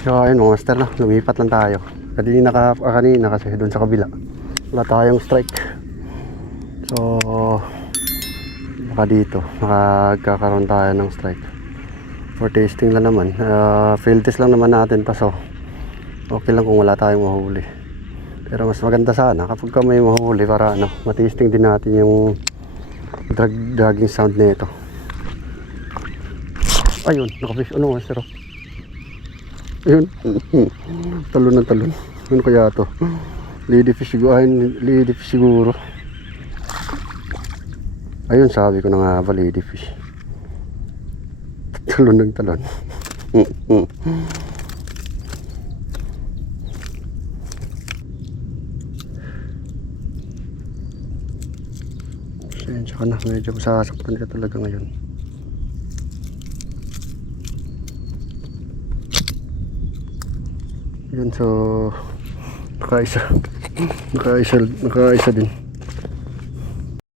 So ayun mga na, lumipat lang tayo. Kanina, ka, ah, kanina kasi doon sa kabila. Wala tayong strike. So baka dito, makagkakaroon tayo ng strike. For tasting lang naman. Uh, field test lang naman natin pa so okay lang kung wala tayong mahuli. Pero mas maganda sana kapag ka may mahuli para ano, matisting din natin yung drag dragging sound nito. Ayun, nakafish. Ano master? oh? Ayun. talon ng talon. Ano kaya to? Ladyfish siguro. Ay, ladyfish siguro. Ayun, sabi ko na nga ba ladyfish. Talon ng talon. Pasensya ka na. Medyo masasaktan ka talaga ngayon. Yun, so nakaisa. nakaisa, nakaisa din.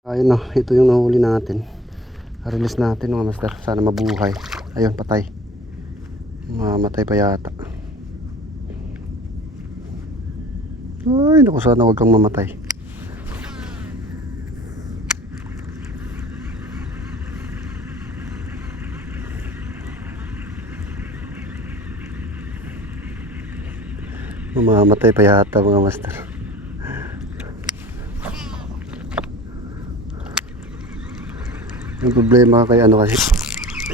Ayun na, ito yung nahuli natin. Release natin mga master. Sana mabuhay. Ayun, patay. Mamatay pa yata. Ay, naku, sana huwag kang mamatay. Mamamatay pa yata mga master. Yung problema kay ano kasi.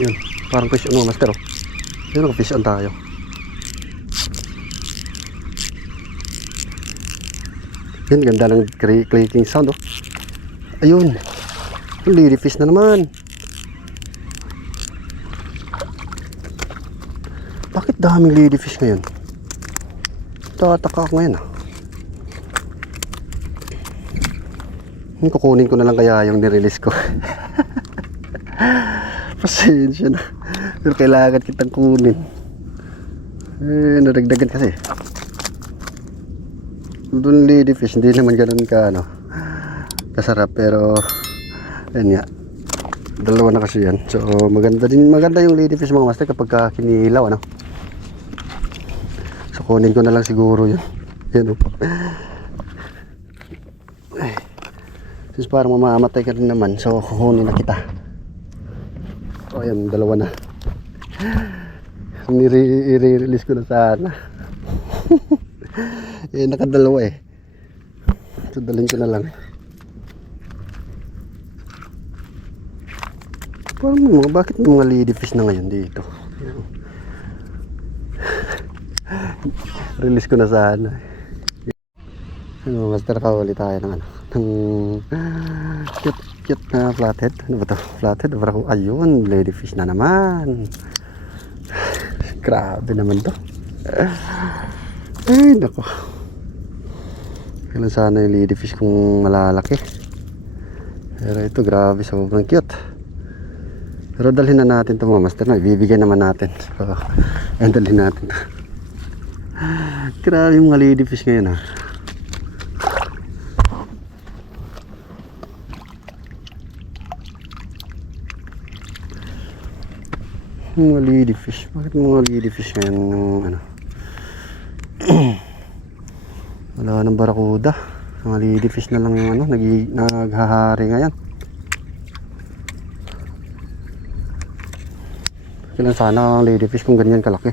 Yun, parang fish on master. Oh. Yun, fish on tayo. Yun, ganda ng clicking sound. Oh. Ayun. Lady fish na naman. Bakit daming lady fish ngayon? Tataka ako ngayon ah. Hmm, Kukunin ko na lang kaya yung nirelease ko. Pasensya na. Pero kailangan kitang kunin. Eh, nadagdagan kasi. Doon ladyfish, hindi naman ganun ka ano. Kasarap pero ayun nga. Dalawa na kasi yan. So maganda din maganda yung ladyfish mga master kapag ka kinilaw ano. Kunin ko na lang siguro yun. Yan oh. Ay. Since parang mamamatay ka rin naman, so kukunin na kita. O ayan, dalawa na. Nire- I-release ko na sana. eh, nakadalawa eh. So dalhin ko na lang. Parang mga, bakit may mga ladyfish na ngayon dito? Release ko na sana. Ano, master kahuli tayo ng ano, ng cute, cute na flathead. Ano ba to? Flathead? Parang, ayun, ladyfish na naman. Grabe naman to. Ay, nako. Kailan sana yung ladyfish kung malalaki. Pero ito, grabe, sobrang cute. Pero dalhin na natin ito mga master. No? Ibibigay naman natin. So, ayan, dalhin natin. Grabe mga ladyfish ngayon ah. Mga ladyfish. Bakit mga ladyfish ngayon yung ano? Wala nang barakuda. Mga ladyfish na lang yung ano, nag naghahari ngayon. Kailan sana ang ladyfish kung ganyan kalaki.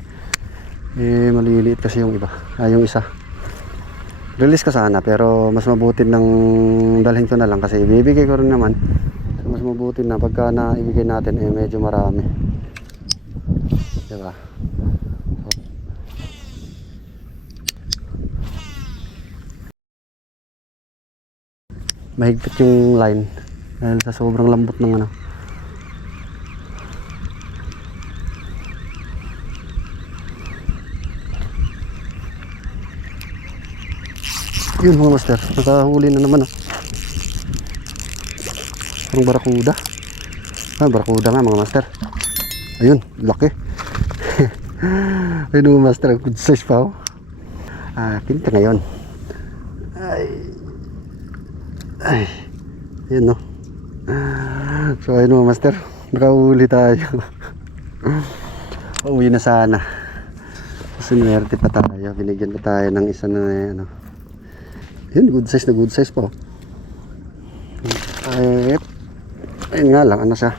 Eh, maliliit kasi yung iba. Ah, yung isa. Release ko sana pero mas mabuti nang dalhin ko na lang kasi ibibigay ko rin naman. Mas mabuti na pagka na ibigay natin eh medyo marami. Diba? Mahigpit yung line dahil sa sobrang lambot ng ano. Yun mga master, nakahuli na naman ah. Parang barakuda. Ah, barakuda nga mga master. Ayun, laki. Ayun mga master, good size pa oh. Ah, pinta ngayon. Ay. Ay. Ayun no. So ayun mga master, nakahuli tayo. Uwi na sana. Sinwerte pa tayo. Binigyan pa tayo ng isa na ano. Yun, good size na good size po. Ay, ayun nga lang, ano siya.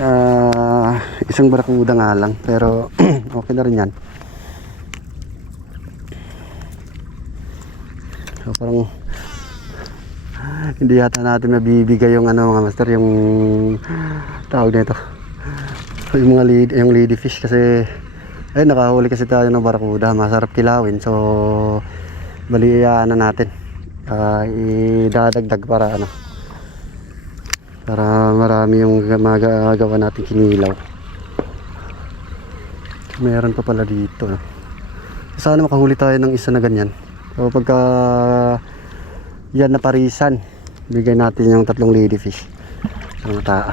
Ah, isang barakuda nga lang. Pero, okay na rin yan. So, parang hindi yata natin mabibigay yung ano mga master yung tawag nito yung mga lead, yung lady fish kasi ay nakahuli kasi tayo ng barakuda masarap kilawin so baliaan na natin. Ah, idadagdag para ano para marami yung magagawa natin kinilaw. Meron pa pala dito no? sana makahuli tayo ng isa na ganyan. So pagka yan na parisan bigay natin yung tatlong ladyfish mga taa.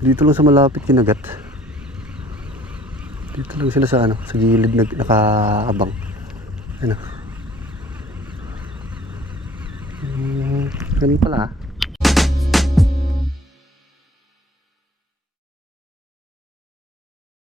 Dito lang sa malapit kinagat dito lang sila sa ano sa gilid nag, nakaabang ano hmm, ganun pala ah.